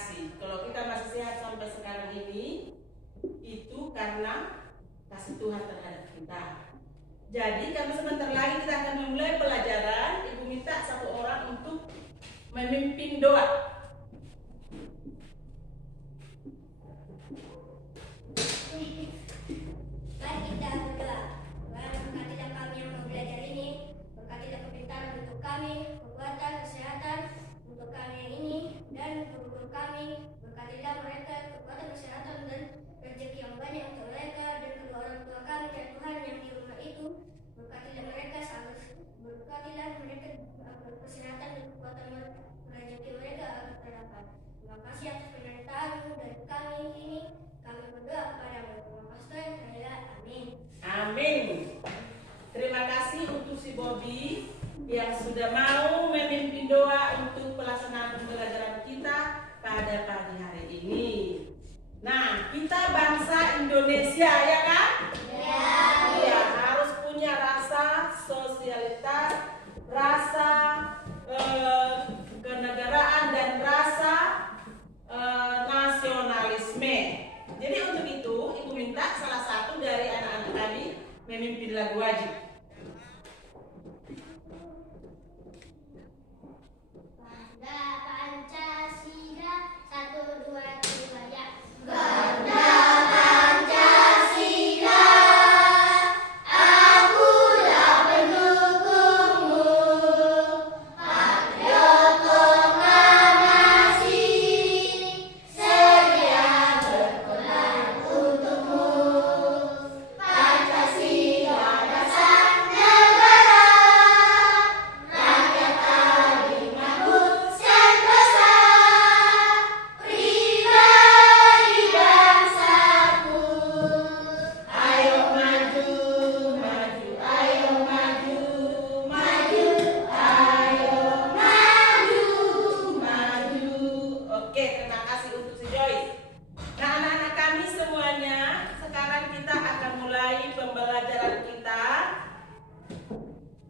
kasih. Kalau kita masih sehat sampai sekarang ini, itu karena kasih Tuhan terhadap kita. Jadi karena sebentar lagi kita akan memulai pelajaran, Ibu minta satu orang untuk memimpin doa. Mari kita berdoa. Berkatilah kami yang mau belajar ini, berkatilah kepintaran untuk kami, kekuatan, kesehatan untuk kami yang ini, dan guru-guru kami. Berkatilah mereka kekuatan, kesehatan, dan rezeki yang banyak untuk mereka dan kedua orang tua kami dan Tuhan yang di rumah itu. Berkatilah mereka sampai berkatilah mereka kesehatan dan kekuatan rezeki mereka agar terdapat. Terima kasih atas penyertaan-Mu dari kami ini. Kami berdoa kepada-Mu. Amin. Amin. Terima kasih untuk si Bobby yang sudah mau memimpin doa untuk pelaksanaan pembelajaran kita pada pagi hari ini. Nah, kita bangsa Indonesia, ya kan? Ya. Iya, harus punya rasa sosialitas, rasa kenegaraan dan rasa nasionalisme. Jadi untuk itu, Ibu minta salah satu dari anak-anak kami memimpin lagu wajib. Bangga Pancasila, 1, 2, 3 ya.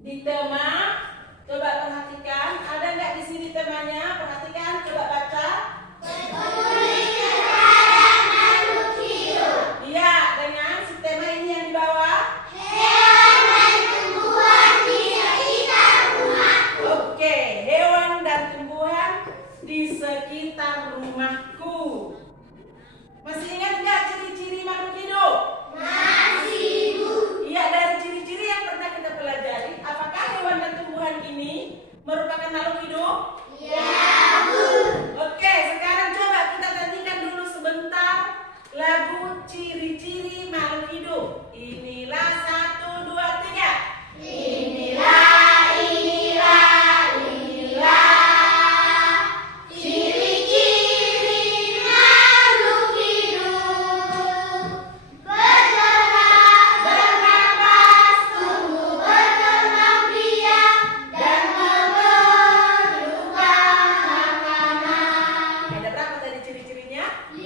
Di tema, coba perhatikan, ada nggak di sini temanya? Perhatikan, coba baca. Peduli terhadap makhluk hidup. Iya, dengan si tema ini yang di bawah. Hewan dan tumbuhan di sekitar rumahku. Oke, hewan dan tumbuhan di sekitar rumahku. Masih ingat nggak ciri-ciri makhluk hidup? Masih, Bu. Iya, dari ciri-ciri yang pernah kita pelajari, apakah hewan dan tumbuhan ini merupakan makhluk hidup? Ya, Bu. Oke, sekarang coba kita nantikan dulu sebentar lagu ciri-ciri makhluk hidup. Inilah 1, 2, 3. Inilah ciri-ciri makhluk hidup. Bergerak, bernapas, tumbuh berkembang biak, dan memerlukan makanan. Ada berapa tadi ciri-cirinya? 5.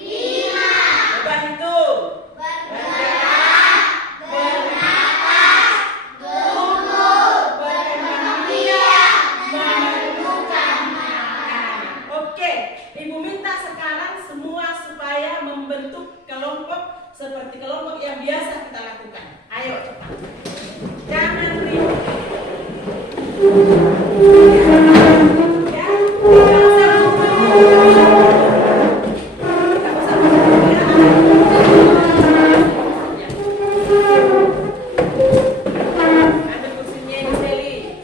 Coba hitung. Bergerak, bernapas, tumbuh, berkembang biak, memerlukan makanan. Oke, Ibu minta sekarang semua supaya membentuk kelompok seperti kelompok yang biasa kita lakukan. Ayo cepat. Jangan ribut. Ya, tidak usah ambil kursinya ini, Sally.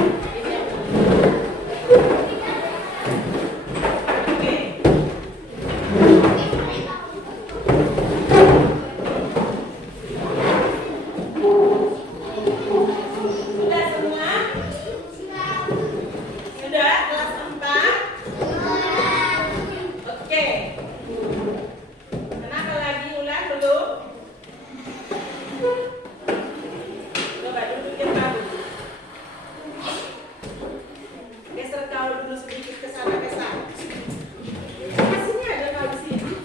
Ini yang oke. Sudah semua? Sudah kelas 4? Oke. Kenapa lagi ulang belum? Coba duduk yang baru. Geser kau dulu sedikit ke sana ke sana. Sini ada kau di sini.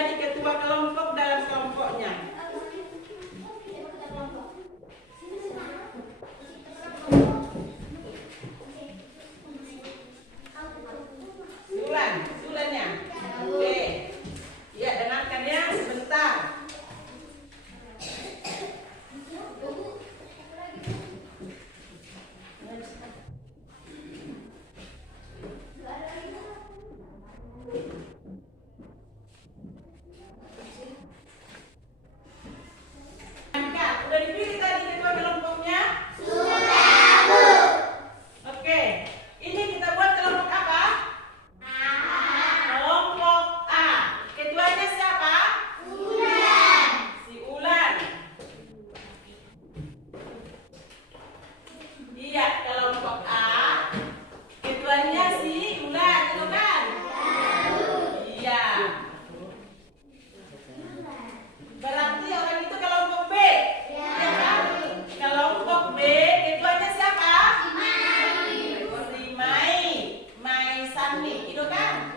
menjadi ketua kelompok dalam kelompoknya. Sulannya. Oke. Ya, dengarkan ya sebentar. Udah dipilih tadi ketua kelompoknya? Sudah, Bu. Oke. Ini kita buat kelompok apa? Kelompok A. Ketuanya siapa? Ulan. Si Ulan. Iya, kelompok A. Ketuanya si Ulan, itu kan? Iya. Berarti orang itu kelompok B. Iya kan? Kelompok B. Ketuanya siapa? Si Mai Sani, itu kan?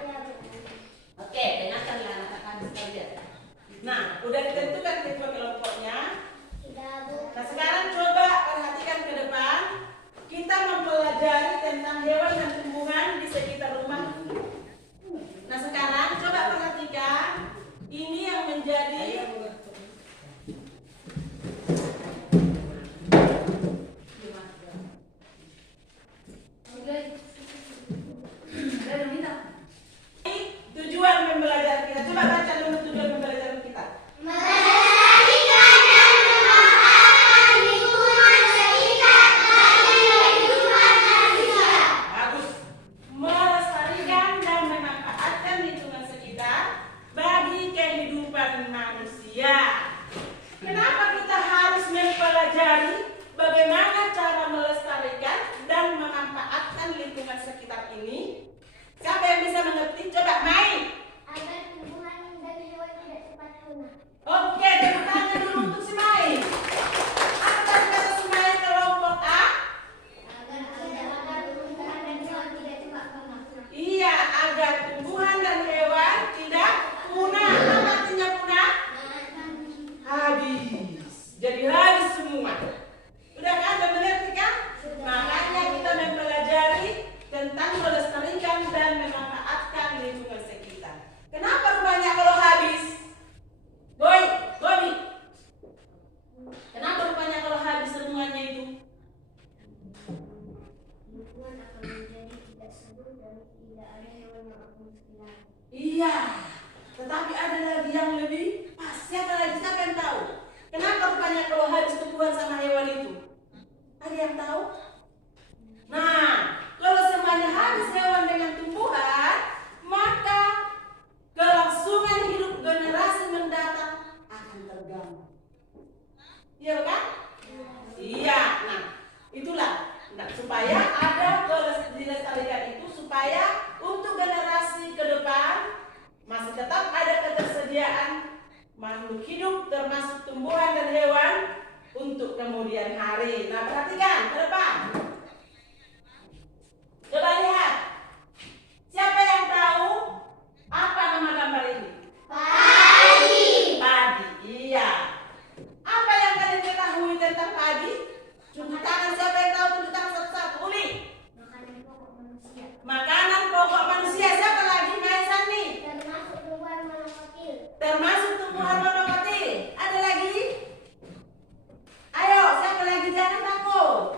Oke, dengarkanlah anak-anak sekalian. Nah, udah ditentukan ketua kelompoknya. Nah, sekarang coba perhatikan ke depan. Kita mempelajari tentang hewan dan tumbuhan di sekitar rumah. Nah, sekarang coba perhatikan. Ini yang menjadi tujuan pembelajaran kita. Coba baca dulu tujuan pembelajaran kita. Melestarikan dan memanfaatkan lingkungan sekitar bagi kehidupan manusia. Bagus. Melestarikan dan memanfaatkan lingkungan sekitar bagi kehidupan manusia. Kenapa kita harus mempelajari bagaimana cara melestarikan dan memanfaatkan lingkungan sekitar ini? Siapa yang bisa mengerti? Coba Mai. Agar tumbuhan dan hewan tidak cepat punah. Oke, tepuk tangan dulu untuk si Mai. Apa tadi kata si Mai kelompok A? Agar tumbuhan dan hewan tidak cepat punah. Iya, agar tumbuhan dan hewan tidak punah. Apa artinya punah? Habis. Jadi habis semua. Udah kan? Udah mengerti kan? Makanya kita mempelajari tentang melestarikan dan memanfaatkan lingkungan sekitar. Kenapa rupanya kalau habis? Bobi. Kenapa rupanya kalau habis semuanya itu? Lingkungan akan menjadi tidak subur dan tidak ada hewan yang akan sekitar. Iya. Tetapi ada lagi yang lebih pas. Siapa yang tahu? Kenapa rupanya kalau habis tumbuhan sama hewan itu? Ada yang tahu? Nah, kalau semuanya habis hewan dengan tumbuhan, maka kelangsungan hidup generasi mendatang akan terganggu. Iya kan? Iya. Nah, itulah. Nah, supaya ada dilestarikan itu supaya untuk generasi ke depan masih tetap ada ketersediaan makhluk hidup termasuk tumbuhan dan hewan untuk kemudian hari. Nah, perhatikan ke depan. Coba lihat. Siapa yang tahu apa nama gambar ini? Padi. Iya. Apa yang kalian ketahui tentang padi? Tunjuk tangan, siapa yang tahu? Tunjuk tangan satu-satu. Uli. Makanan pokok manusia. Makanan pokok manusia. Siapa lagi? Maisan nih. Termasuk tumbuhan monokotil. Termasuk tumbuhan monokotil. Ada lagi? Ayo, siapa lagi? Jangan takut.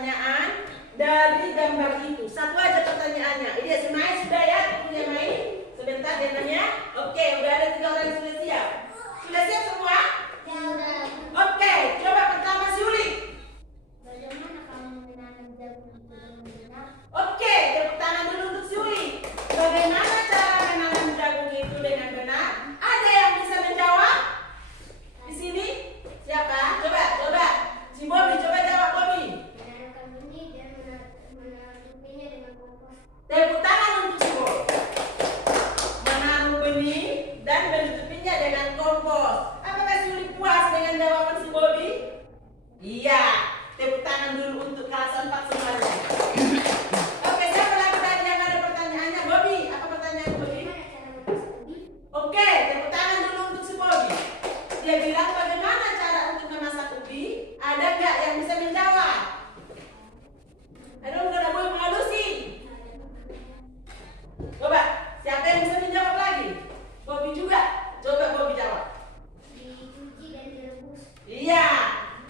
pertanyaan dari gambar itu. Satu aja pertanyaannya. Iya, si Mai sudah ya? Tunggunya Mai. Sebentar dia nanya. Oke, udah ada 3 orang yang sudah siap. Sudah siap semua? Ya. Oke, coba pertama si Uli. Bagaimana kamu menanam jagung dengan benar? Oke, tepuk tangan dulu untuk si Uli. Bagaimana cara menanam jagung itu dengan benar? Ada yang bisa menjawab? Di sini? Siapa? Coba. Si Bobby, coba jawab Bobby. Menanamkan benih dan menutupinya dengan kompos. Tepuk tangan untuk si Bobby. Menanam benih dan menutupinya dengan kompos. Apakah si Uli puas dengan jawaban si Bobby? Iya. Tepuk tangan dulu untuk kelas 4 semuanya. Oke, siapa lagi tadi yang ada pertanyaannya? Bobby, apa pertanyaan Bobby? Bagaimana cara memasak ubi? Oke, tepuk tangan dulu untuk si Bobby. Dia bilang bagaimana cara untuk memasak ubi? Ada nggak yang bisa menjawab? Ada nggak boleh mengalusi? Coba, siapa yang bisa menjawab lagi? Bobby juga. Coba Bobby jawab. Dicuci dan direbus. Iya,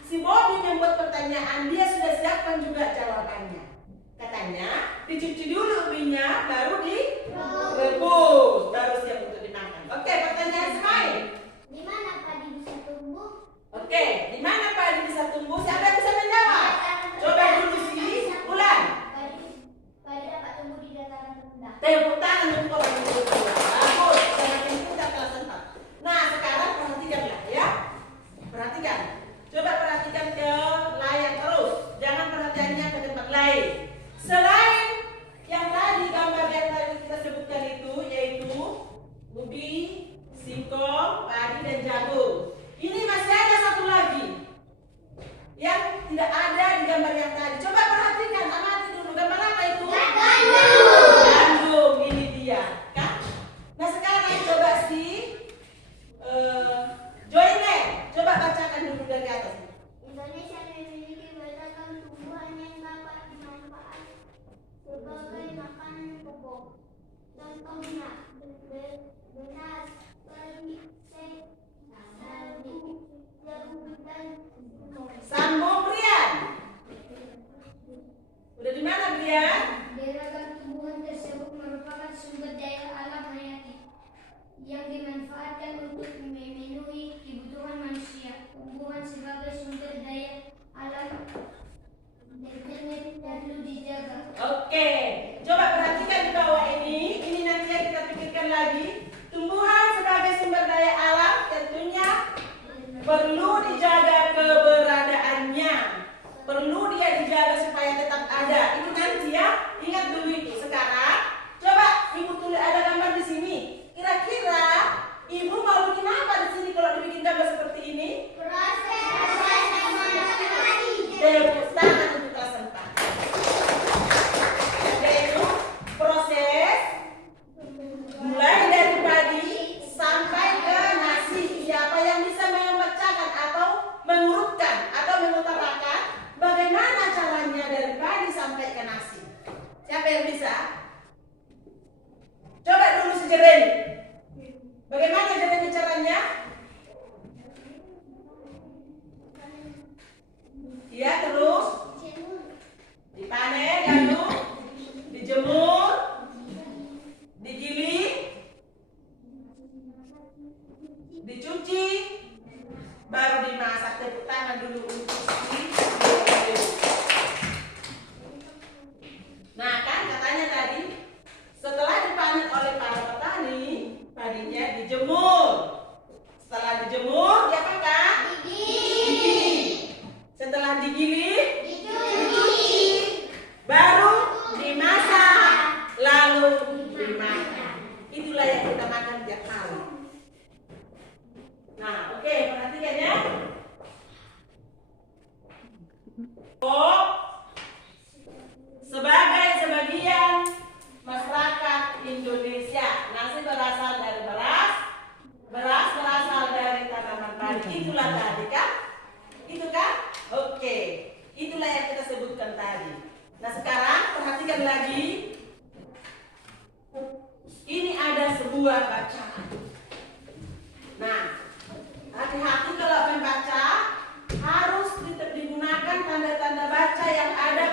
si Bobby membuat pertanyaan, dia sudah siapkan juga jawabannya. Katanya, dicuci dulu ubinya, baru direbus, baru siap untuk dimakan. Oke, pertanyaan Smile. Di mana padi bisa tumbuh? Oke, di mana padi bisa tumbuh? Siapa yang bisa menjawab? Coba dulu si Ulan. Padi dapat tumbuh di dataran rendah. Tepuk tangan untuk orang yang berdua. Bagus, semakin pintar kelas 4. Nah, sekarang perhatikanlah ya. Perhatikan. Coba perhatikan ke layar terus. Jangan perhatiannya ke tempat lain. Selain yang tadi, gambar yang tadi kita sebutkan itu, yaitu ubi, singkong, padi, dan jagung. Ini masih ada satu lagi yang tidak ada di gambar yang tadi. Coba perhatikan, amati dulu. Gambar apa itu? Gandum. Ini dia, kan? Nah, sekarang coba si Joyne, coba bacakan dulu dari atas. Indonesia memiliki beragam tumbuhan yang dapat dimanfaatkan sebagai makanan pokok. Contohnya beras, peri, sagu, jagung, dan Sambung Brian. Udah di mana Brian? beragam tumbuhan tersebut merupakan sumber daya alam hayati yang dimanfaatkan untuk memenuhi kebutuhan manusia. Tumbuhan sebagai sumber daya alam perlu dijaga. Oke, coba perhatikan di bawah ini. Ini nanti yang kita pikirkan lagi. Tumbuhan sebagai sumber daya alam tentunya perlu dijaga keberadaannya. Perlu dia dijaga supaya tetap ada. Itu nanti ya. Ingat dulu itu. Sekarang coba Ibu tulis, ada gambar di sini. Kira-kira Ibu mau bikin apa di sini kalau dibikin gambar seperti ini? Tepuk tangan untuk kelas 4. Yaitu proses mulai dari padi sampai ke nasi. Siapa yang bisa memecahkan atau mengurutkan atau mengutarakan bagaimana caranya dari padi sampai ke nasi? Siapa yang bisa? Coba dulu si Jeren. Bagaimana Jeren caranya? Iya, terus dipanen, lalu dijemur, digiling, dicuci, baru dimasak. Tepuk tangan dulu untuk si. Nah, kan katanya tadi setelah dipanen oleh para petani, padinya dijemur. Setelah dijemur, diapakan? Digiling. Setelah digiling, dicuci, baru dimasak, lalu dimakan. Itulah yang kita makan tiap hari. Nah, oke, perhatikan ya. Oh, sebagai sebagian masyarakat Indonesia, nasi berasal dari beras, beras berasal dari tanaman padi. Itulah tadi kan? Itu kan? Oke, itulah yang kita sebutkan tadi. Nah, sekarang perhatikan lagi. Ini ada sebuah bacaan. Nah, hati-hati kalau membaca, harus digunakan tanda-tanda baca yang ada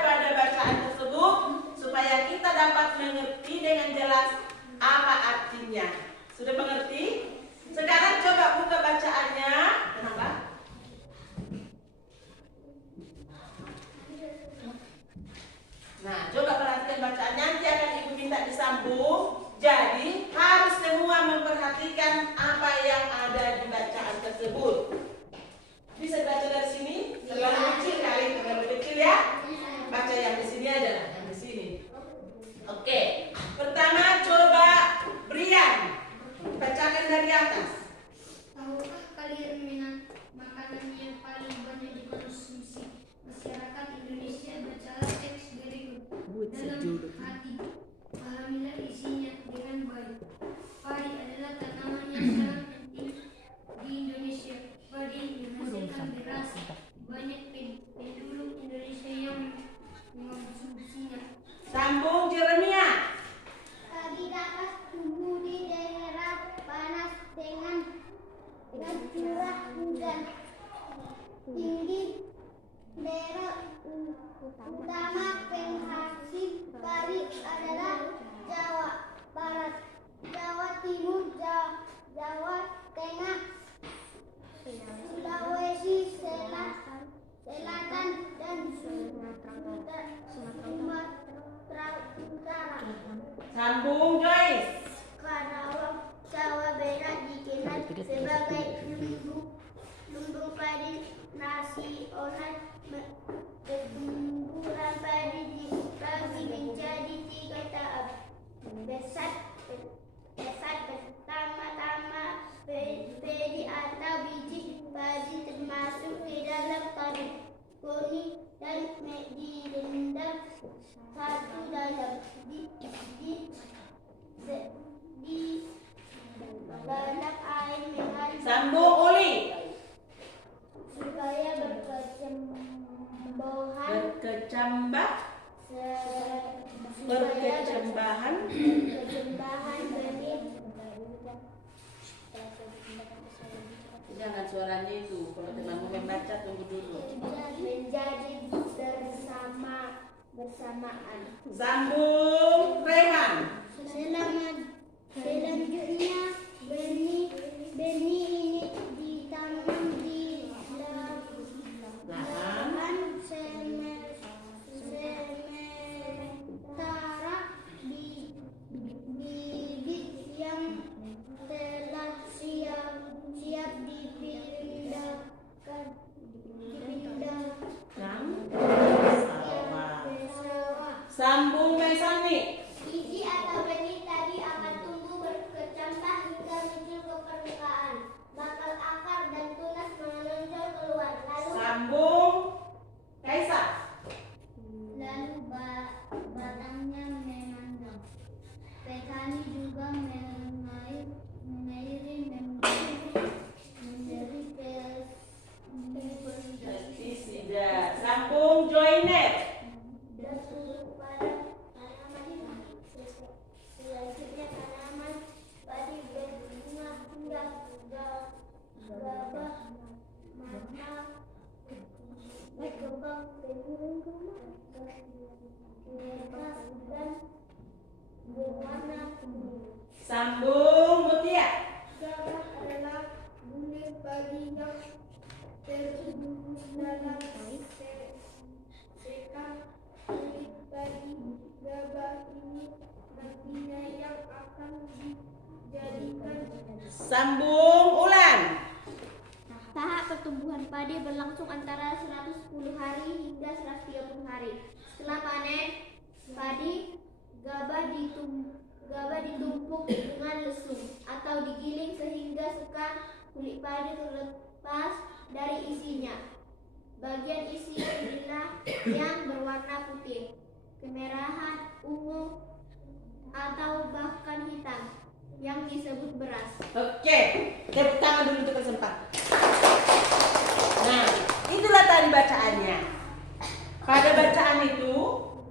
utama penghasil padi adalah Jawa Barat, Jawa Timur, Jawa Tengah, Sulawesi Selatan, dan Sumatera Utara. Sambung, Joyce. Karawang, Jawa Barat dikenal sebagai lumbung padi nasional. Pertumbuhan padi dibagi menjadi 3 tahap. Pertama-tama padi atau biji padi termasuk di dalam poni dan direndam satu dalam di dalam air mengalir Sambung, Uli. supaya Berkecambahan. benih. Jangan suaranya itu. Kalau temanmu membaca, tunggu dulu. Menjadi bersamaan. Sambung, Rehan. Selanjutnya benih ini ditanam di lahan sementara bibit yang telah siap dipindahkan Sambung, Mesani. biji atau benih tadi akan tumbuh berkecambah hingga muncul ke permukaan. Bakal akar dan tunas menonjol keluar. Sambung, Kaisa. Lalu batangnya memandang. Petani juga mengairi Pestisida. Sambung, Joynet. Selanjutnya tanaman padi berbunga hingga gabah mata berkembang lepas dan berwarna kuning. Sambung, Mutia. Gabah adalah bulir padi yang terkubur dalam sekam kulit padi. Gabah ini nantinya yang akan dijadikan. Sambung, Ulan. Tahap pertumbuhan padi berlangsung antara 110 hari hingga 130 hari. Setelah panen padi, gabah ditumpuk dengan lesung atau digiling sehingga sekam kulit padi terlepas dari isinya. Bagian isi inilah yang berwarna putih, kemerahan, ungu, atau bahkan hitam yang disebut beras. Oke, tepuk tangan dulu untuk kesempatan. Nah, itulah tadi bacaannya. Pada bacaan itu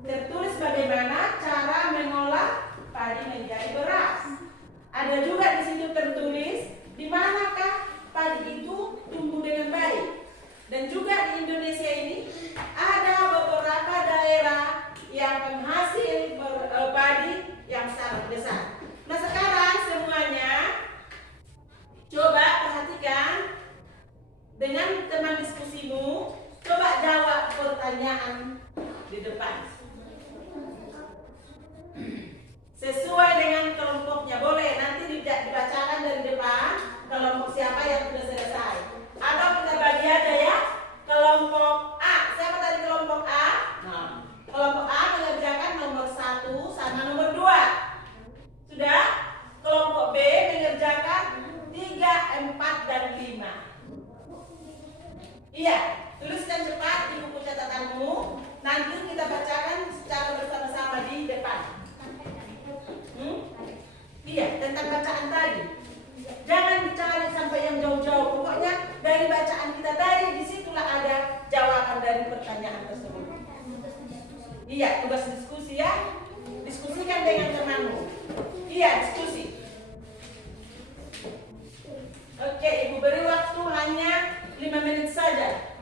tertulis bagaimana cara mengolah padi menjadi beras. Ada juga di situ tertulis di manakah padi itu tumbuh dengan baik. Dan juga di Indonesia ini ada beberapa daerah yang penghasil padi yang sangat besar. Nah, sekarang semuanya coba perhatikan dengan teman diskusimu, coba jawab pertanyaan di depan sesuai dengan kelompoknya. Boleh nanti dibacakan dari depan kelompok siapa yang sudah selesai, atau kita bagi aja ya. Kelompok A, siapa tadi kelompok A? Nah, kelompok A mengerjakan nomor 1 sama nomor 2. Sudah? Kelompok B mengerjakan 3, 4, dan 5. Iya, tuliskan cepat di buku catatanmu. Nanti kita bacakan secara bersama-sama di depan. Iya, tentang bacaan tadi. Jangan dicari sampai yang jauh-jauh. Pokoknya dari bacaan kita tadi, disitulah ada jawaban dari pertanyaan tersebut. Iya, tugas diskusi ya. Diskusikan dengan temanmu. Iya, diskusi. Oke, Ibu beri waktu hanya 5 menit saja.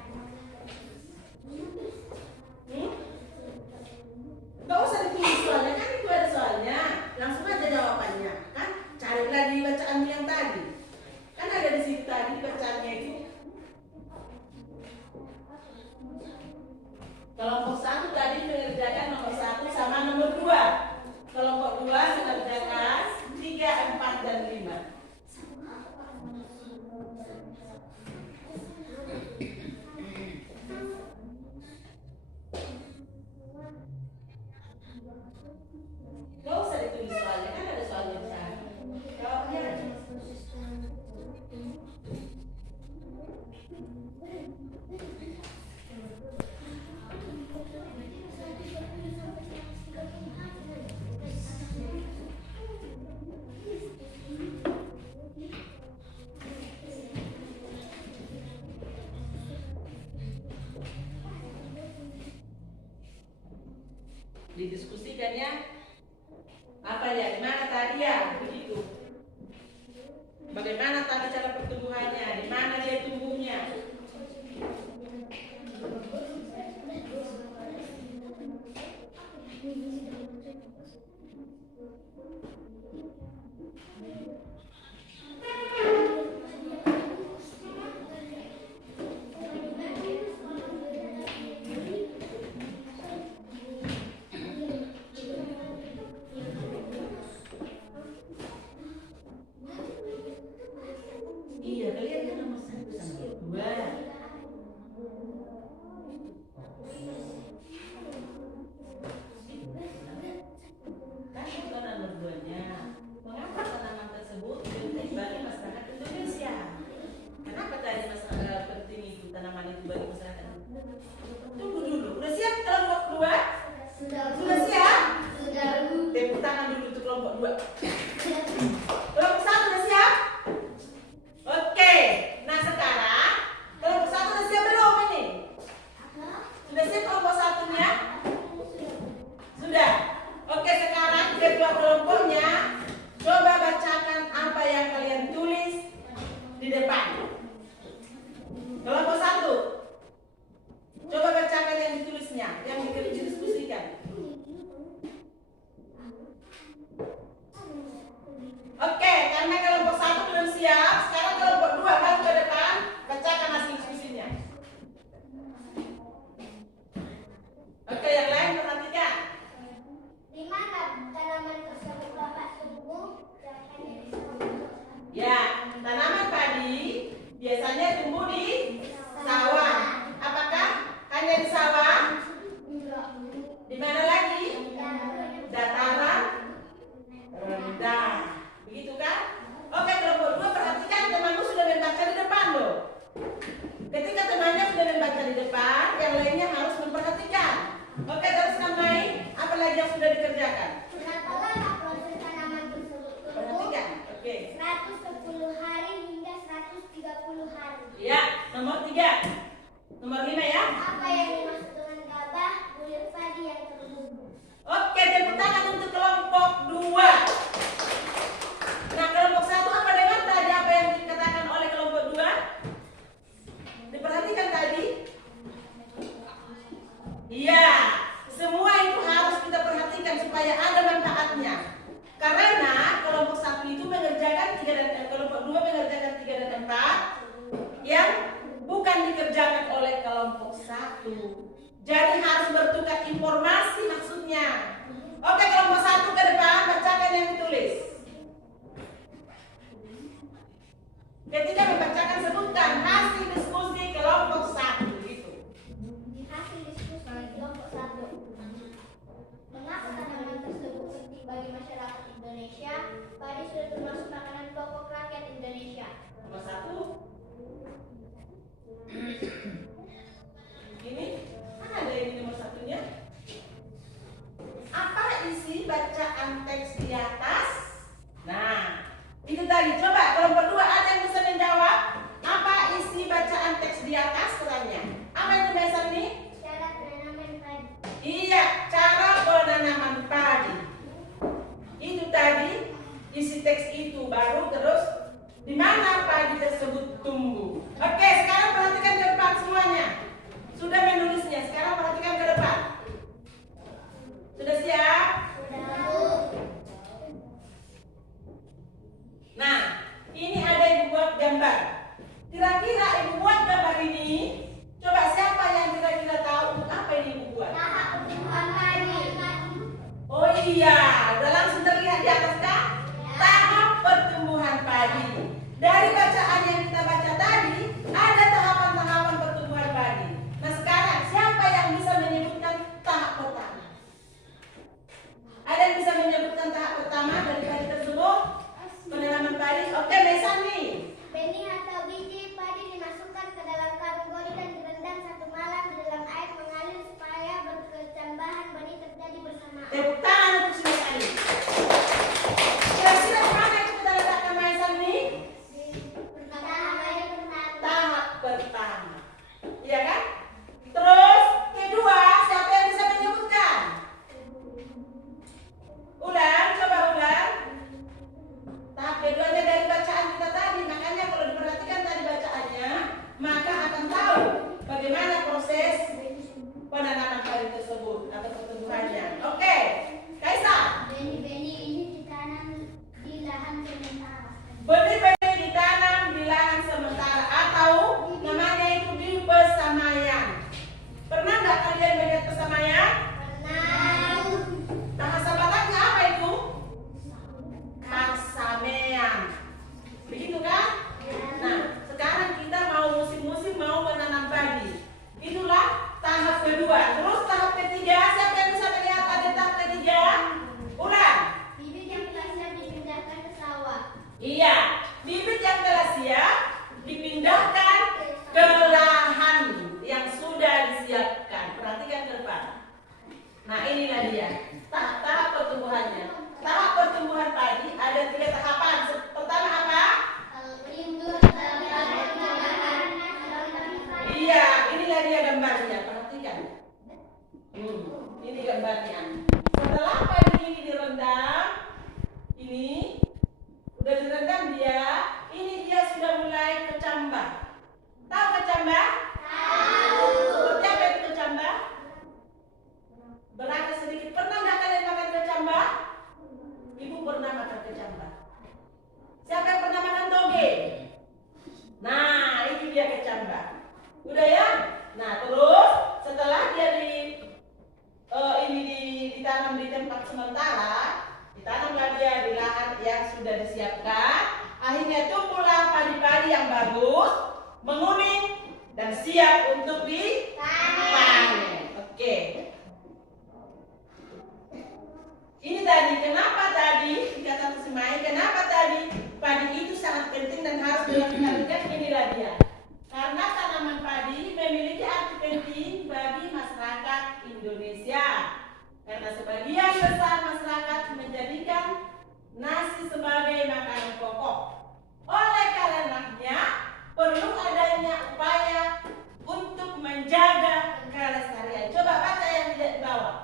Didiskusikan ya. Apa ya? Di mana tadi ya? Begitu. Bagaimana tadi cara pertumbuhannya? Di mana dia tumbuhnya? Iya, kalian kan nomor 1 sampai 2. Kan itu nomor 2-nya. Mengapa tanaman tersebut penting bagi masyarakat Indonesia? Kenapa tadi penting itu tanaman itu bagi masyarakat? Tunggu dulu. Udah siap kelompok 2? Sudah siap? Sudah. Tepuk tangan dulu untuk kelompok 2. Kelompok 1 udah siap? Oke, nah sekarang kelompok 1 udah siap belum ini? Sudah siap kelompok 1-nya? Sudah. Oke, sekarang kedua kelompoknya coba bacakan apa yang kalian tulis di depan. Kelompok 1, coba bacakan yang ditulisnya, yang didiskusikan. Oke, karena kelompok 1 belum siap, sekarang kelompok 2 baru ke depan, bacakan hasil diskusinya. Oke, yang lain perhatikan. Di mana tanaman tersebut dapat tumbuh? Ya, tanaman padi biasanya tumbuh di sawah. Apakah hanya di sawah? Di mana lagi? Dataran rendah. Begitu kan? Oke, kelompok 2 perhatikan, temanmu sudah membaca di depan loh. Ketika temannya sudah membaca di depan, yang lainnya harus memperhatikan. Oke, teruskan main. Apa lagi yang sudah dikerjakan? Berapa lama proses tanaman tersebut tumbuh? Perhatikan. Oke. 110 hari hingga 130 hari. Ya, nomor 3. Nomor 5 ya. Apa yang dimaksud dengan gabah, bulir padi yang tumbuh? Oke, tepuk tangan untuk kelompok 2. Nah, kelompok 1 apa dengar tadi apa yang dikatakan oleh kelompok 2? Diperhatikan tadi? Iya, semua itu harus kita perhatikan supaya ada manfaatnya. Karena kelompok 1 itu mengerjakan 3 dan kelompok 2 mengerjakan 3 dan 4 yang bukan dikerjakan oleh kelompok 1. Jadi harus bertukar informasi maksudnya. Oke, kelompok 1 ke depan, bacakan yang ditulis. Ketika membacakan sebutkan hasil diskusi kelompok 1 gitu. Hasil diskusi kelompok 1. Mengapa tanaman tersebut penting bagi masyarakat Indonesia? Padi sudah termasuk makanan pokok rakyat Indonesia. Nomor 1. Ini mana ada ini nomor 1-nya? Apa isi bacaan teks di atas? Nah, itu tadi. Coba kelompok 2 ada yang bisa menjawab? Apa isi bacaan teks di atas katanya? Apa yang tulisan ini? Cara penanaman padi. Iya, cara penanaman padi. Itu tadi isi teks itu, baru terus di mana padi tersebut tumbuh. Oke, sekarang perhatikan ke depan semua. atau pertumbuhannya. Oke, Kaisa. Benih-benih ini ditanam di lahan sementara. Benih-benih ditanam di lahan sementara atau namanya itu di pesamaian. Pernah nggak kalian melihat pesamaian? Pernah. Bahasa Bataknya apa itu? Pasamean. Begitu kan? Nah, sekarang kita mau musim-musim mau menanam padi. Itulah tahap kedua. Terus tahap ketiga, siapa yang bisa melihat ada tahap ketiga? Ulang. Bibit yang telah siap dipindahkan ke sawah. Iya, bibit yang telah siap dipindahkan ke lahan yang sudah disiapkan. Perhatikan ke depan. Nah, inilah dia tahap pertumbuhannya. Tahap pertumbuhan padi ada 3 tahapan. Pertama apa? Rindu, Iya, inilah dia gambarnya. Perhatikan. Ini gambarnya. Setelah padi ini direndam, ini udah direndam dia. Ini dia sudah mulai kecambah. Tahu kecambah? tahu. Seperti apa itu kecambah? Berangkat sedikit. Pernah nggak kalian makan kecambah? Ibu pernah makan kecambah. Siapa yang pernah makan toge? Nah, itu dia kecambah. Udah ya? Nah, terus setelah dia ditanam di tempat sementara, ditanamlah dia di lahan yang sudah disiapkan. Akhirnya tumbuhlah padi-padi yang bagus, menguning dan siap untuk dipanen. Oke. Ini tadi, kenapa tadi dikatakan semai? Kenapa tadi padi itu sangat penting dan harus dilestarikan? Inilah dia. Karena tanaman padi memiliki arti penting bagi masyarakat Indonesia. Karena sebagian besar masyarakat menjadikan nasi sebagai makanan pokok. Oleh karenanya, perlu adanya upaya untuk menjaga kelestarian. Coba baca yang di bawah.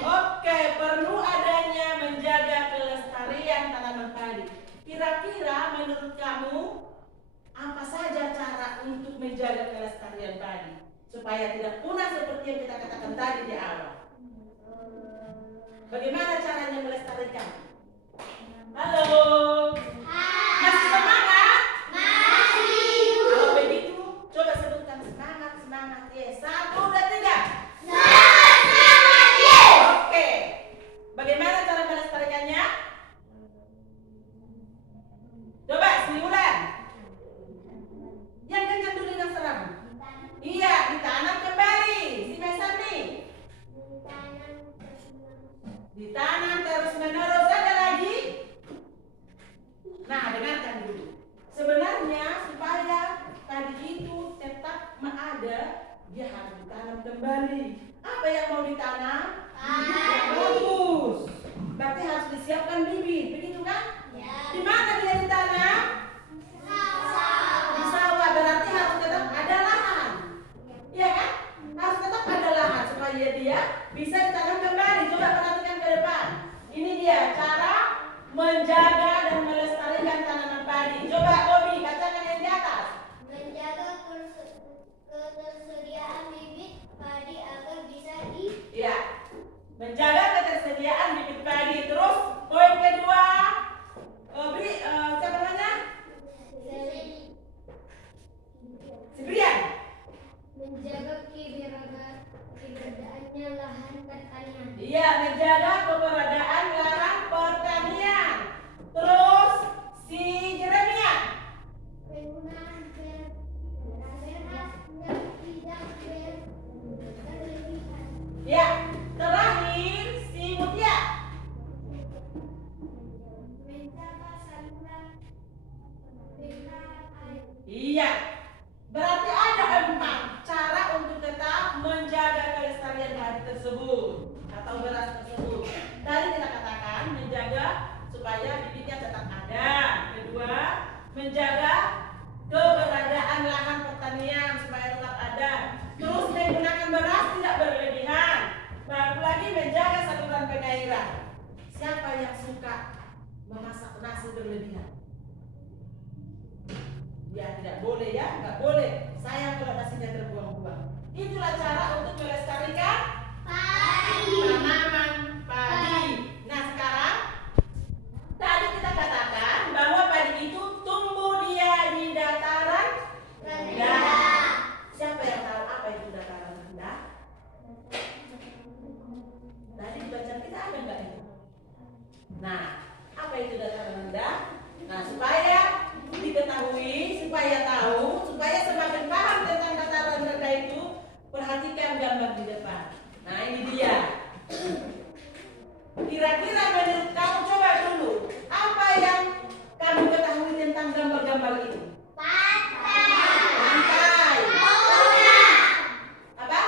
Oke, perlu adanya menjaga kelestarian tanaman padi. Kira-kira menurut kamu apa saja cara untuk menjaga kelestarian padi supaya tidak punah seperti yang kita katakan tadi di awal? Bagaimana caranya melestarikan? Halo. Masih semangat? Masih. Kalau begitu, coba sebutkan semangat, semangat. Yes. 1, 2, 3. Oke. Bagaimana cara melestarikannya? Coba sini ulang. Yang kencang dulu yang serem. Iya, ditanam kembali. Si Mesan nih. Ditanam terus menerus. Ada lagi? Nah, dengarkan dulu. Sebenarnya supaya tadi itu tetap ada, dia harus ditanam kembali. Apa yang mau ditanam? Bagus. Berarti harus disiapkan bibit, begitu kan? Ya. Di mana dia ditanam? Di sawah. Berarti harus tetap ada lahan. Iya kan? Harus tetap ada lahan supaya dia bisa ditanam kembali. Coba perhatikan ke depan. Ini dia cara menjaga dan melestarikan tanaman padi. Coba Bobby, katakan yang di atas. Menjaga ketersediaan bibit padi agar bisa Iya. Menjaga ketersediaan bibit padi. Terus poin kedua, siapa namanya? Sibrian. menjaga keberadaannya lahan pertanian. Iya, menjaga keberadaan lahan pertanian. Terus si Jeremia. Penggunaan beras yang tidak berlebihan. Ya, terakhir si Mutia. Menjaga saluran pengaliran air. Iya. Berarti ada 4 cara untuk tetap menjaga kelestarian padi tersebut atau beras tersebut. Tadi kita katakan menjaga supaya bibitnya tetap ada. Kedua, menjaga keberadaan lahan pertanian supaya tetap ada. Terus menggunakan beras tidak berlebihan. Baru lagi menjaga saluran pengairan. Siapa yang suka memasak nasi berlebihan? Ya tidak boleh boleh sayang kalau nasinya terbuang-buang. Itulah cara untuk melestarikan tanaman padi. Nah sekarang tadi kita katakan bahwa padi itu tumbuh dia di dataran rendah. Siapa yang tahu apa itu dataran rendah? Tadi di bacaan kita ada nggak itu? Nah, apa itu dataran rendah? Nah, supaya diketahui, supaya tahu, supaya semakin paham tentang dataran rendah itu, perhatikan gambar di depan. Nah, ini dia. Kira-kira menurut kamu, coba dulu, apa yang kamu ketahui tentang gambar-gambar itu? Pantai. Apa?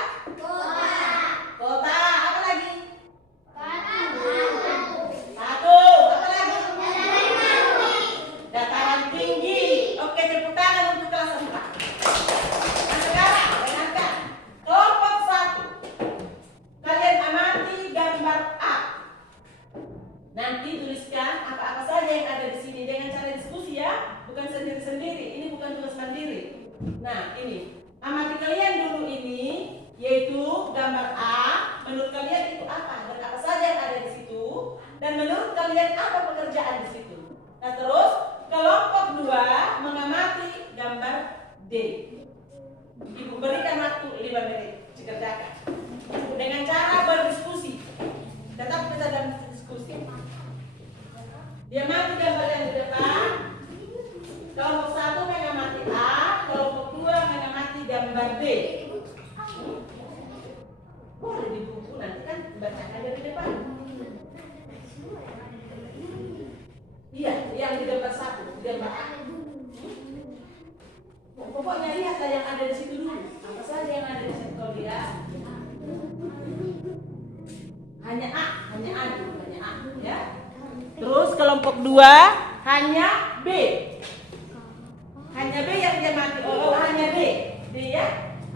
Kota. Apa lagi? Batu. Apa lagi? Dataran tinggi. Oke, tepuk tangan untuk kelas 4. Nah sekarang, dengarkan. Kelompok 1. Kalian amati gambar A. Nanti tuliskan apa-apa saja yang ada di sini dengan cara diskusi ya, bukan sendiri-sendiri. Ini bukan tugas mandiri. Nah, ini. Amati kalian dulu ini, yaitu gambar A. Menurut kalian itu apa dan apa saja yang ada di situ? Dan menurut kalian apa pekerjaan di situ? Nah, terus kelompok 2 mengamati gambar D. Ibu berikan waktu 5 menit dikerjakan dengan cara berdiskusi. Tetap kita dalam diskusi. Dia mati gambar yang di depan. Kelompok 1 mengamati A, kelompok 2 mengamati gambar B. Boleh di buku nanti kan bacakan dari depan. Iya, yang di gambar 1, di gambar A. Pokoknya lihatlah yang ada di situ dulu. Apa saja yang ada di situ kau lihat. Hanya A dulu, hanya A, ya. Terus kelompok 2 hanya B. Hanya B yang diamati hanya D ya.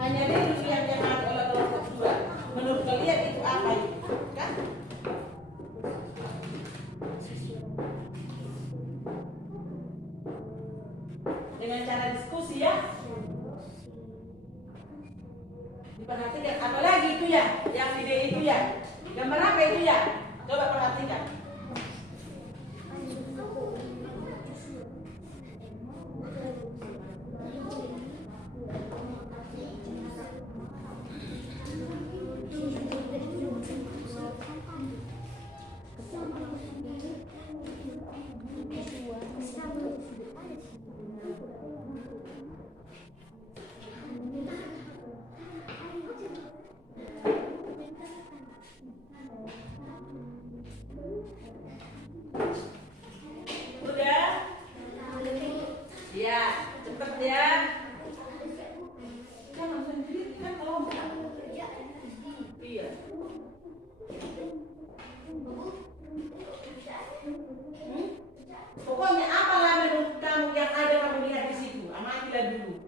Hanya D dulu yang diamati oleh kelompok 2. Menurut kalian itu apa itu? Kan? Dengan cara diskusi ya. Diperhatikan apalagi itu ya, yang di D itu ya. Gambar apa itu ya? Coba perhatikan. Pokoknya apalah menurut kamu yang ada kamu lihat di situ, amatilah dulu.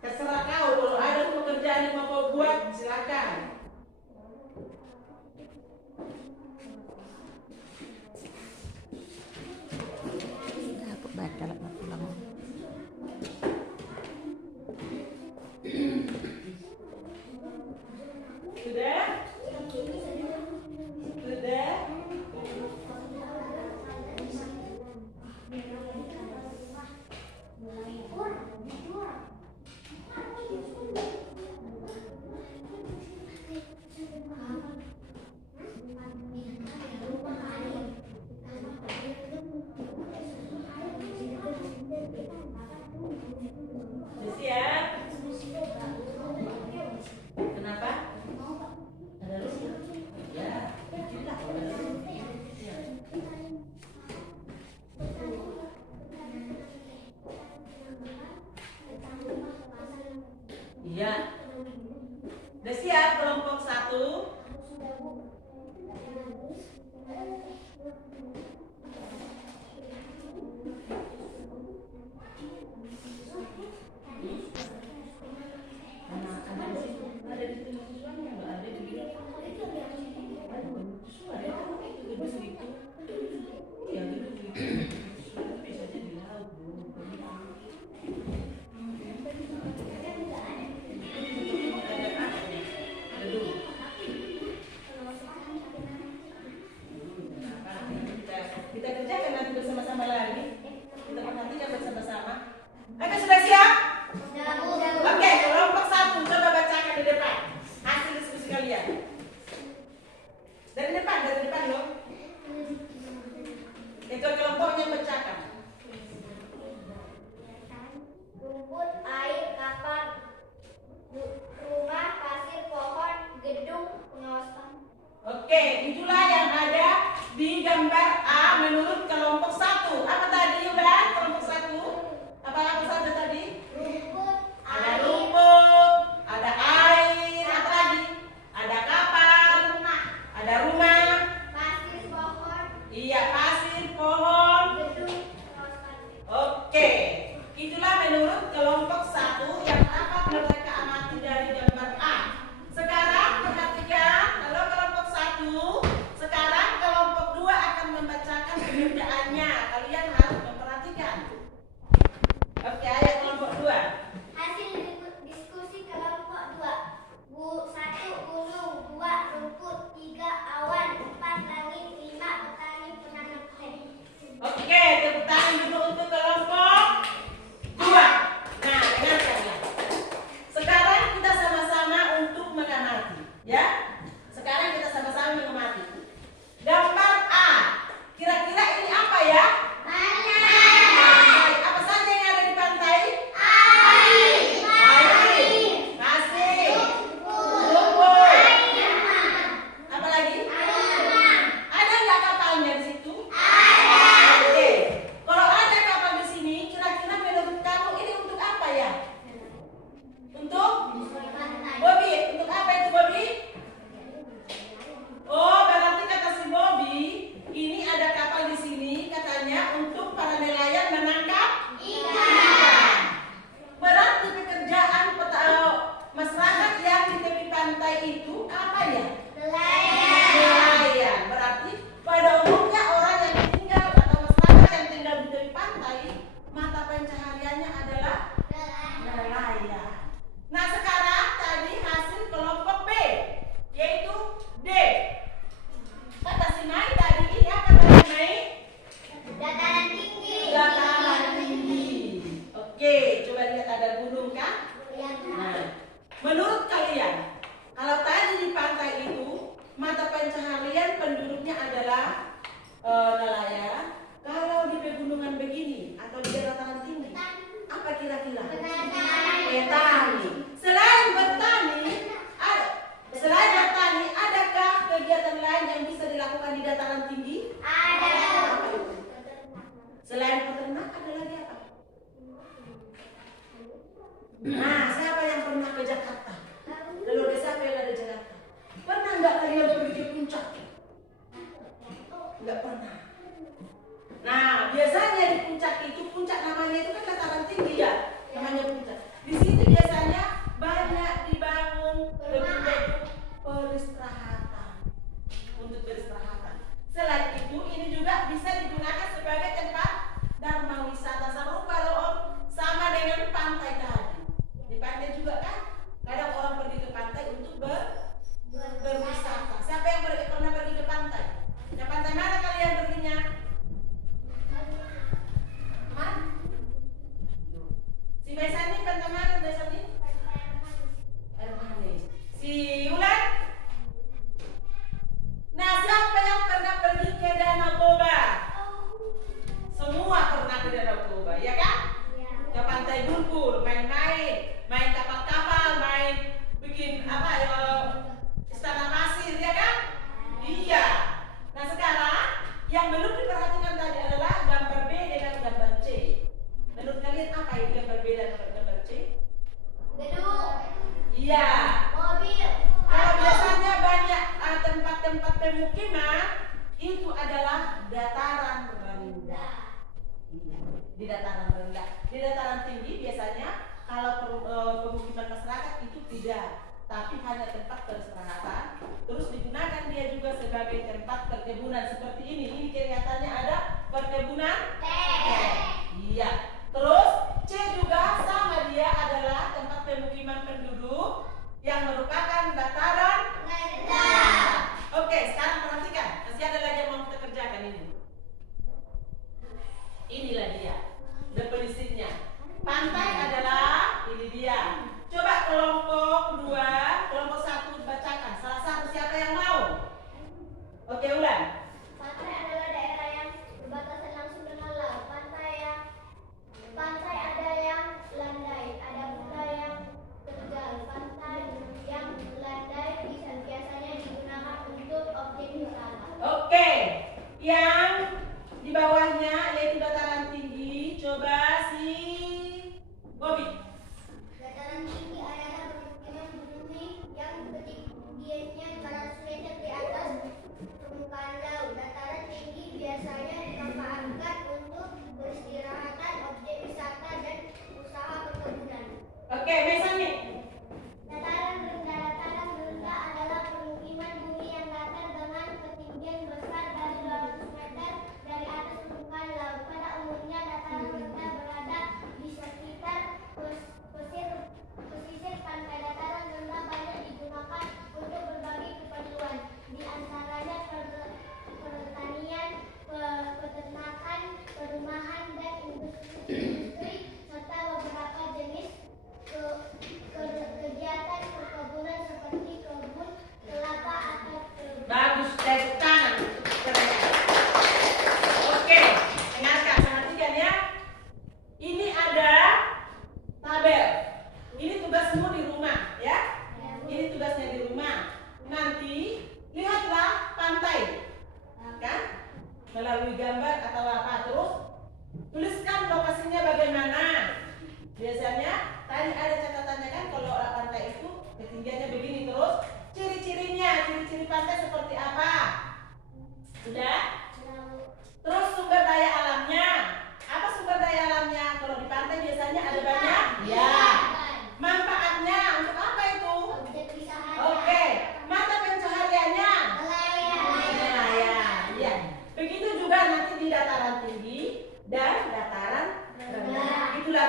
Terserah kau, kalau ada pekerjaan yang mau kau buat, silakan. Aku baca lah pulang. Sudah? Sudah? Siap? Kenapa? Ada rusuh? Ya, tidak. Iya. Udah siap kelompok 1? Kelompoknya bacakan. Rumput, air, kapal, rumah, pasir, pohon, gedung, pengawasan. Oke, itulah yang ada di gambar A menurut kelompok 1. Apa tadi, Ulan? Kelompok 1? Apa saja tadi? Rumput, Ada air, rumput, ada air, apa lagi? Ada kapal, rumah, ada rumah. pasir, pohon, Iya, pasir, pohon. gedung, pengawasan. Oke, itulah menurut kelompok 1 yang dapat mereka amati dari gambar A. Sekarang perhatikan, kalau kelompok 1, sekarang kelompok 2 akan membacakan pengerjaannya. Kalian harus memperhatikan. Oke, ayo kelompok 2. Hasil diskusi kelompok 2. 1. Gunung, 2. Rumput, 3. Awan, 4. Langit, 5. Petani penanam teh. Oke, tepuk tangan dulu untuk kelompok 2. Nah, dengarkan ya. Sekarang kita sama-sama untuk mengamati, ya. Sekarang kita sama-sama mengamati. Gambar A. Kira-kira ini apa ya? Pantai. Apa saja yang ada di pantai? Air, pasir, rumput. Apa lagi? Ada nggak kapalnya di situ? Oke. Kalau ada kapal di sini, kira-kira menurut kamu ini untuk apa ya? Untuk Bobby. Untuk apa itu Bobby? Oh, berarti kata si Bobby, ini ada kapal di sini katanya untuk para nelayan menangkap ikan. Berarti pekerjaan masyarakat yang di tepi pantai itu apa ya? Nelayan. Berarti pada umumnya orang yang tinggal atau masyarakat yang tinggal di tepi pantai, mata pencahariannya adalah nelayan. Nah, sekarang tadi hasil kelompok B, yaitu D. Kata si Mai tadi ini apa tadi Mai? Dataran tinggi. Dataran tinggi. Oke, coba lihat ada gunung kan? Nah, menurut kalian, kalau tadi di pantai itu mata pencaharian penduduknya adalah nelayan, kalau di pegunungan begini atau di dataran tinggi, apa kira-kira? Petani. Selain bertani, adakah kegiatan lain yang bisa dilakukan di dataran tinggi? Ada. Apa itu? Selain peternak ada lagi apa? Nah, siapa yang pernah ke Jakarta? Lalu siapa yang ada di Jakarta? Pernah nggak kalian pergi ke puncak? Nggak pernah. Nah, biasanya di puncak itu, puncak namanya itu kan dataran tinggi ya, namanya puncak. Di situ biasanya banyak dibangun gedung-gedung peristirahatan, untuk peristirahatan. Selain itu, ini juga bisa digunakan sebagai tempat dharma wisata serupa loh Om, sama dengan pantai tadi. Di pantai juga kan, kadang orang pergi ke pantai untuk berwisata. Siapa yang pernah pergi ke pantai? Ke pantai mana kalian perginya? Mana? Si Besani pantai mana Besani? Air manis. Si Ulan? Nah, siapa yang pernah pergi ke Danau Toba? Semua pernah ke Danau Toba, ya kan? Ke Pantai Bulbul, main kapal-kapal, main bikin apa istana pasir, ya kan? Iya. Nah, sekarang yang belum diperhatikan tadi adalah gambar B dengan gambar C. Menurut kalian apa ini gambar B dan gambar C? Gedung. Iya. Mobil. Kalau biasanya banyak tempat-tempat pemukiman itu adalah dataran rendah. Di dataran rendah, di dataran tinggi biasanya kalau pemukiman masyarakat itu tidak, tapi hanya tempat peristirahatan. Terus digunakan dia juga sebagai tempat perkebunan seperti ini. Ini kelihatannya ada perkebunan teh. Iya. Terus C juga sama, dia adalah tempat pemukiman penduduk yang merupakan dataran rendah. Oke, sekarang perhatikan, masih ada lagi yang mau kita kerjakan ini. Inilah dia definisinya. Pantai adalah ini dia. Coba kelompok 2, kelompok 1 bacakan. Salah satu siapa yang mau? Oke, Ulan. Pantai adalah daerah yang berbatasan langsung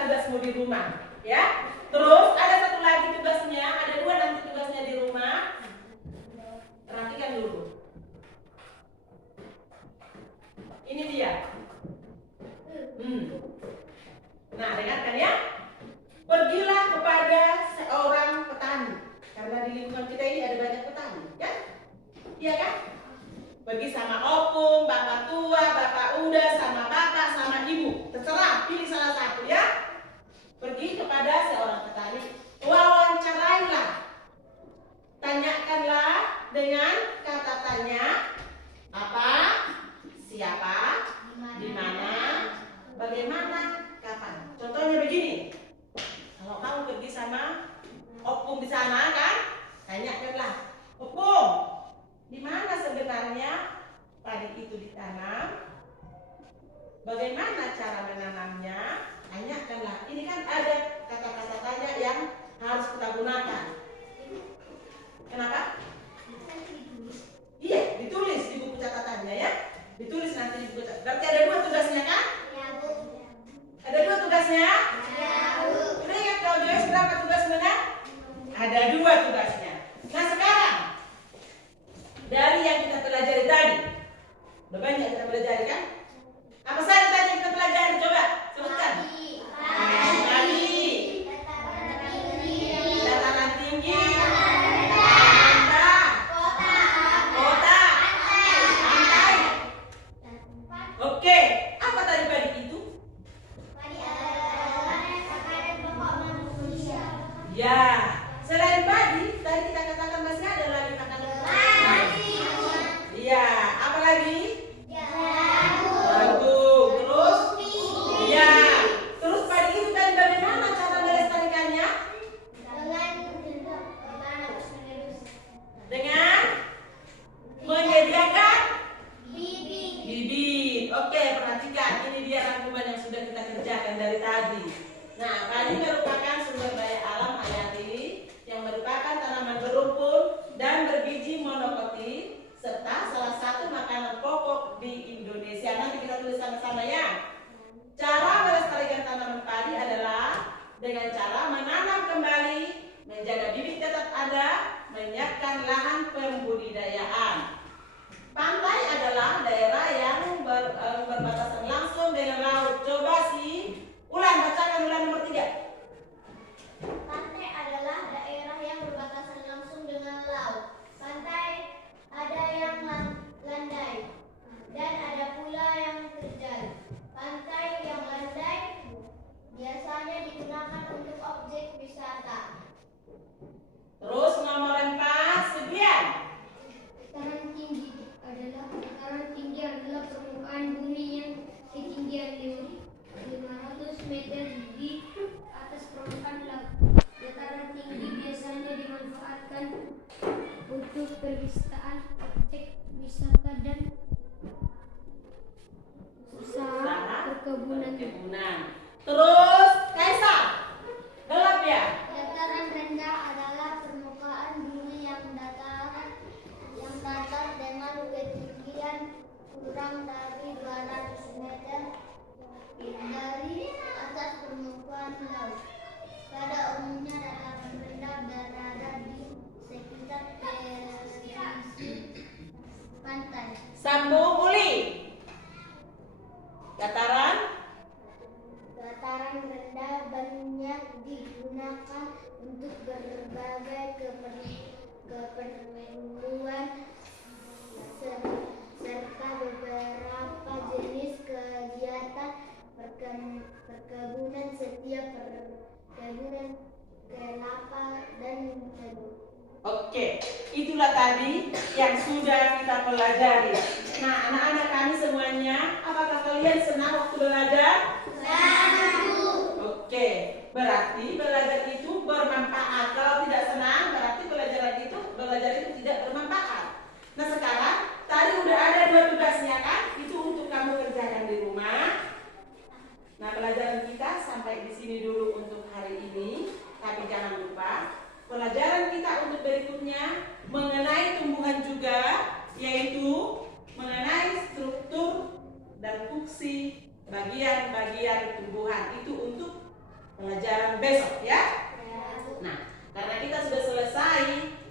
tugasmu di rumah, ya. Terus ada satu lagi tugasnya, ada dua nanti tugasnya di rumah. Perhatikan dulu. Ini dia. Nah, dengarkan ya. Pergilah kepada seorang petani, karena di lingkungan kita ini ada banyak petani, ya? Iya kan? Pergi sama opung, bapak tua, bapak uda, sama bapak, sama ibu. Terserah, pilih salah satu ya. Pergi kepada seorang petani, wawancarailah. Tanyakanlah dengan kata tanya, apa, siapa, di mana, bagaimana, kapan. Contohnya begini. Kalau kamu pergi sama opung di sana kan, tanyakanlah, opung, di mana sebenarnya padi itu ditanam? Bagaimana cara menanamnya? Tanyakanlah. Ini kan ada kata-kata tanya yang harus kita gunakan. Kenapa? Iya, ditulis di buku catatannya ya. Ditulis nanti di buku catatan. Berarti ada dua tugasnya kan? Ya, Bu. Ada dua tugasnya? Ya, Bu. Udah ingat kalau Joyce berapa tugas benar? Ada dua tugasnya. Nah sekarang dari yang kita pelajari tadi, udah banyak kita pelajari kan? Apa saja tadi yang kita pelajari? Coba sebutkan. Padi, dataran tinggi, rendah, kota, pantai. Oke, apa tadi padi itu? Ya, selain padi, tadi kita katakan masih ada lagi makanan. Iya, apa lagi? Jagung. Terus? Iya. Terus padi itu tadi bagaimana cara melestarikannya? Dengan menyediakan bibit. Oke, perhatikan. Ini dia rangkuman yang sudah kita kerjakan dari tadi. Nah, padi merupakan sumber daya alam hayati yang merupakan tanaman berumpun dan berbiji monokotik serta salah satu makanan pokok di Indonesia. Nanti kita tulis sama-sama ya. Cara melestarikan tanaman padi adalah dengan cara menanam kembali, menjaga bibit tetap ada, menyiapkan lahan pembudidayaan. Pantai adalah daerah yang berbatasan langsung dengan laut. Coba sih, Ulan bacakan Ulan nomor 3. Pantai adalah daerah yang berbatasan langsung dengan laut. Pantai ada yang landai dan ada pula yang terjal. Pantai yang landai biasanya digunakan untuk objek wisata. Terus nomor 4, Sebian. Dataran tinggi adalah permukaan bumi yang ketinggian 500 meter di atas permukaan laut. Dataran tinggi biasanya dimanfaatkan untuk perwistaan, objek wisata dan usaha perkebunan. Terus Kaisar. Gelap ya? Dataran rendah adalah permukaan bumi yang datar dengan ketinggian kurang dari 200 meter dari atas permukaan laut. Pada umumnya dataran rendah berada di sekitar pesisir pantai. Sambung Uli. Dataran rendah banyak digunakan untuk berbagai keperluan serta beberapa jenis kegiatan perkebunan setiap perkebunan kelapa dan tebu. Oke, itulah tadi yang sudah kita pelajari. Nah, anak-anak kami semuanya, apakah kalian senang waktu belajar? Oke, berarti belajar itu bermanfaat. Kalau tidak senang, berarti belajar itu tidak bermanfaat. Nah, sekarang tadi udah ada dua tugasnya kan? Itu untuk kamu kerjakan di rumah. Nah, pelajaran kita sampai di sini dulu untuk hari ini. Tapi jangan lupa pelajaran kita untuk berikutnya mengenai tumbuhan juga, yaitu mengenai struktur dan fungsi bagian-bagian tumbuhan. Itu untuk pelajaran besok ya. Nah, karena kita sudah selesai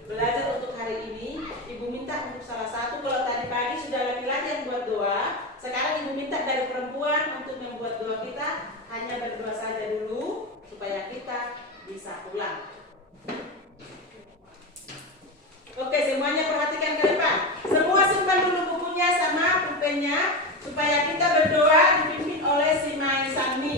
belajar untuk hari ini, Ibu minta untuk salah satu, kalau tadi pagi sudah laki-laki yang buat doa, sekarang Ibu minta dari perempuan untuk membuat doa kita, hanya berdoa saja dulu supaya kita bisa pulang. Oke, semuanya perhatikan ke depan. Semua simpan dulu bukunya sama pulpennya supaya kita berdoa dipimpin oleh si Maisani.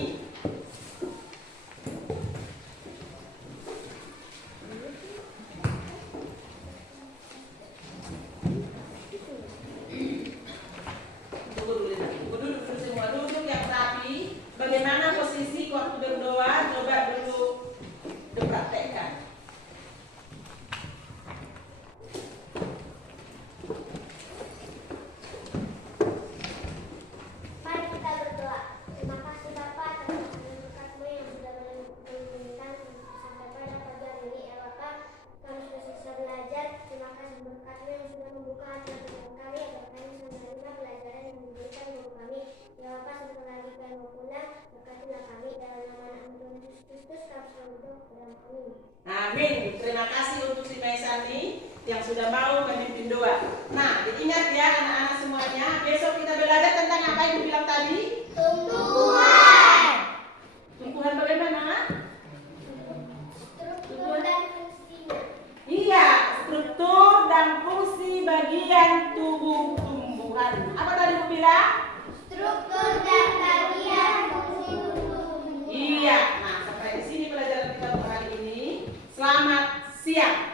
Duduk semua, duduk yang rapi. Bagaimana posisi waktu berdoa? Coba dulu dipraktekkan. Mari kita berdoa. Terima kasih Bapa atas berkat-Mu yang sudah mengizinkan sampai pada pagi hari ini. Ya Bapa, kami sudah selesai belajar. Terima kasih berkat-Mu yang sudah membuka hati pikiran kami agar kami bisa menerima pelajaran yang diberikan guru kami. Ya Bapa, sebentar lagi kami mau pulang. Berkatilah kami dalam nama anak Tuhan Yesus Kristus. Kami selalu berdoa dalam kami. Amin. Terima kasih untuk si Maisani yang sudah mau memimpin doa. Nah, diingat ya anak-anak semuanya, besok kita belajar tentang apa yang dibilang tadi? Tumbuhan. Tumbuhan bagaimana? Struktur dan fungsinya. Iya, struktur dan fungsi bagian tubuh tumbuhan. Apa tadi Bu bilang? Struktur dan bagian fungsi tubuh. Iya. Nah, sampai di sini pelajaran kita untuk hari ini. Selamat siang.